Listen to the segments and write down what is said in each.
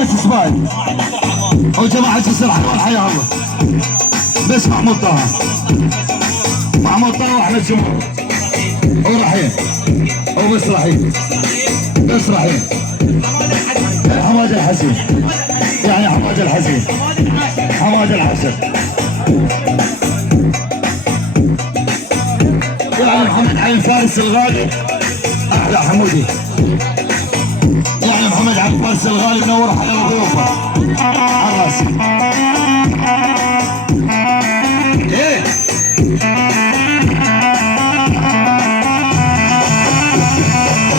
بس سبايل وجماعة السرعة والحياة الله بس محمود طه واحمد جمهور ورحيم وبس رحيم بس رحيم حماد الحسين يعني حماد الحسين حماد الحسن يعني محمد علي فارس الغالي احلى حمودي يعني محمد علي فارس الغالي منور حياه ضيوفه على راسي ايه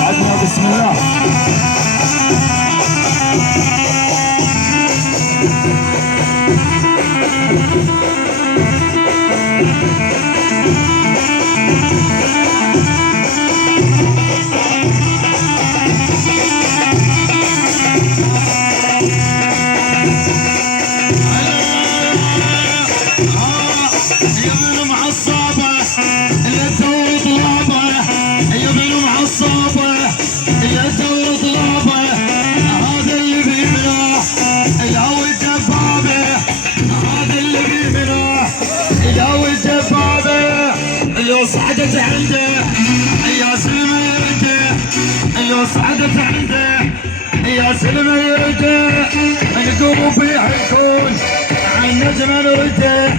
عدنا بسم الله صعدت عنده يا سلمى يرده يا صعدت عنده يا سلمى يرده القلوب بيها يكون عن نجم نرده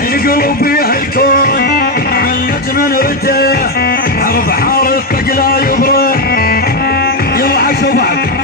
القلوب بيها يكون عن نجم نرده بحار الطق لا يبرد يلا عشوا بعد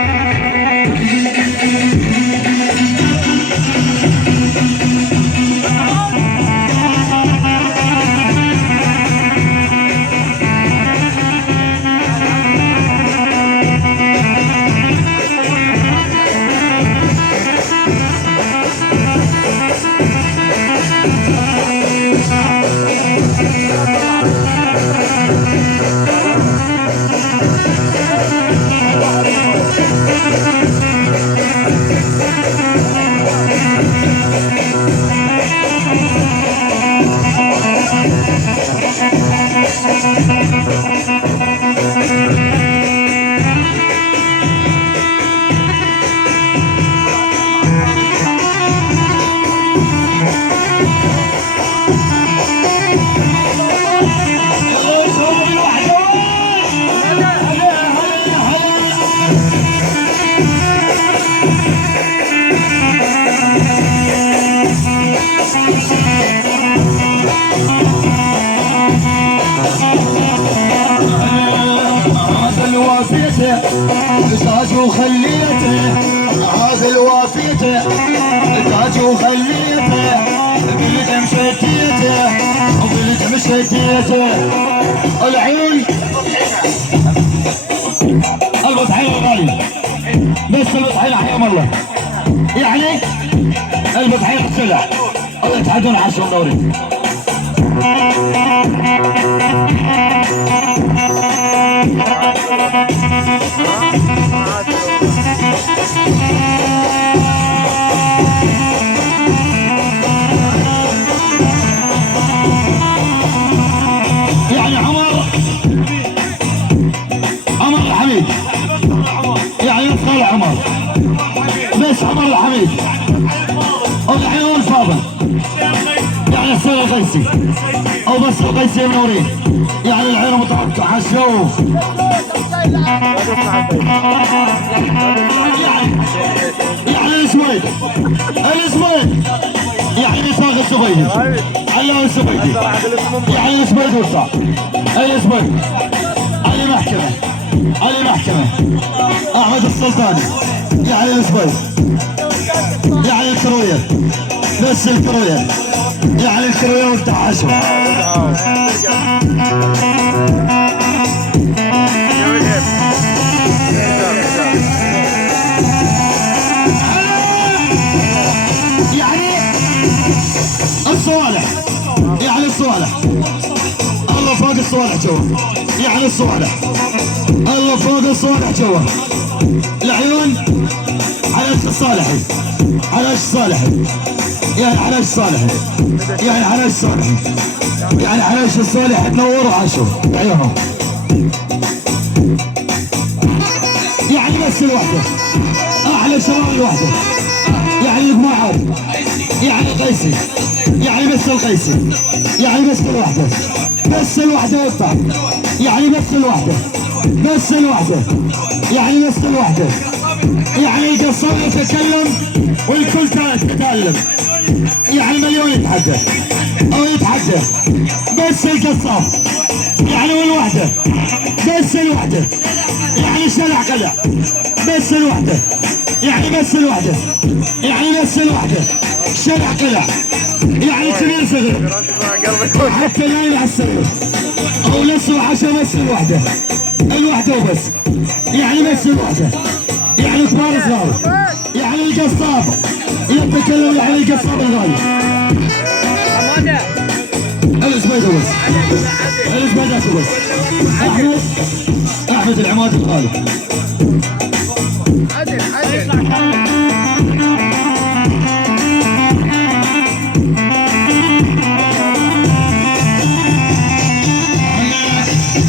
تاج وخليته هذا الوافيته تاج وخليته قلت مشيتيته وقلت مشيتيته العيون البطحين الغالي بس البطحين حيام الله يعني البطحين طلع الله يتحدون عشر دوري يعني عمر الحميد يعني يدخل عمر بس عمر الحميد والحين هو الفاضل يعني السيد القيسي او بس القيسي منورين يعني العين متعبت حشوف يعني الاسماعيل يعني اسحاق السبيدي علام السبيدي يعني الاسماعيل وسع الاسماعيل علي محكمة احمد السلطاني يعني الاسماعيل يعني الكرويه بس الكرويه يعني الكرويه والتعاشر الصوالح يعني الصوالح الله فوق الصوالح جوا يعني الصوالح الله فوق الصوالح جوا العيون علاش الصالحي علاش الصالحي يعني علاش الصالحي يعني علاش الصالحي يعني علاش الصالح تنور وعاشوا عيونهم يعني بس الوحده احلى يعني شباب الوحده، يعني المجموعات، يعني قيسي، يعني بس القيسي، يعني بس الوحده، بس الوحده ينفع، يعني بس الوحده، بس الوحده، يعني بس الوحده، يعني القصاب يتكلم والكل تتكلم، يعني مليون يتحدى او يتحدى، بس القصاب يعني والوحده، بس الوحده، يعني شلع قلع، بس الوحده، يعني بس الوحده، يعني بس الوحده، شلع قلع، يعني كبير صغير حتى لا يلعب الصغير او نص عشاء، بس الوحده، الوحده وبس، يعني بس الوحده، يعني كبار صغار، يعني القصاب يتكلم، يعني القصاب الغالي الزبيدة بس، الزبيدة بس، احمد العماد الغالي. عدل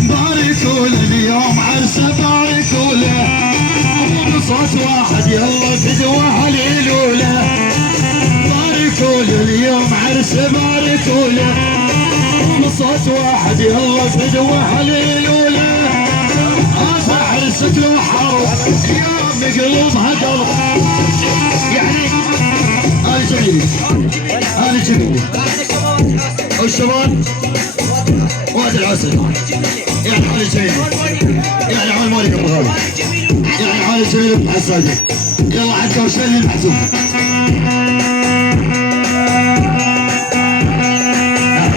باركوا له اليوم عرسه، باركوا له بصوت واحد يلا فدوه هليلوله، باركوا له اليوم عرسه، باركوا له بصوت واحد يلا فدوه هليلوله، هذا عرسك له حرب يوم قلبها قلب، يعني هذا جميل، هذا جميل، والشباب واد العسل، يعني حالي جميل، يعني عمل مالك ابو غالي، يعني حالي جميل ابو حسادي، يلا حتى وشيل المحسوب.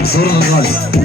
صورنا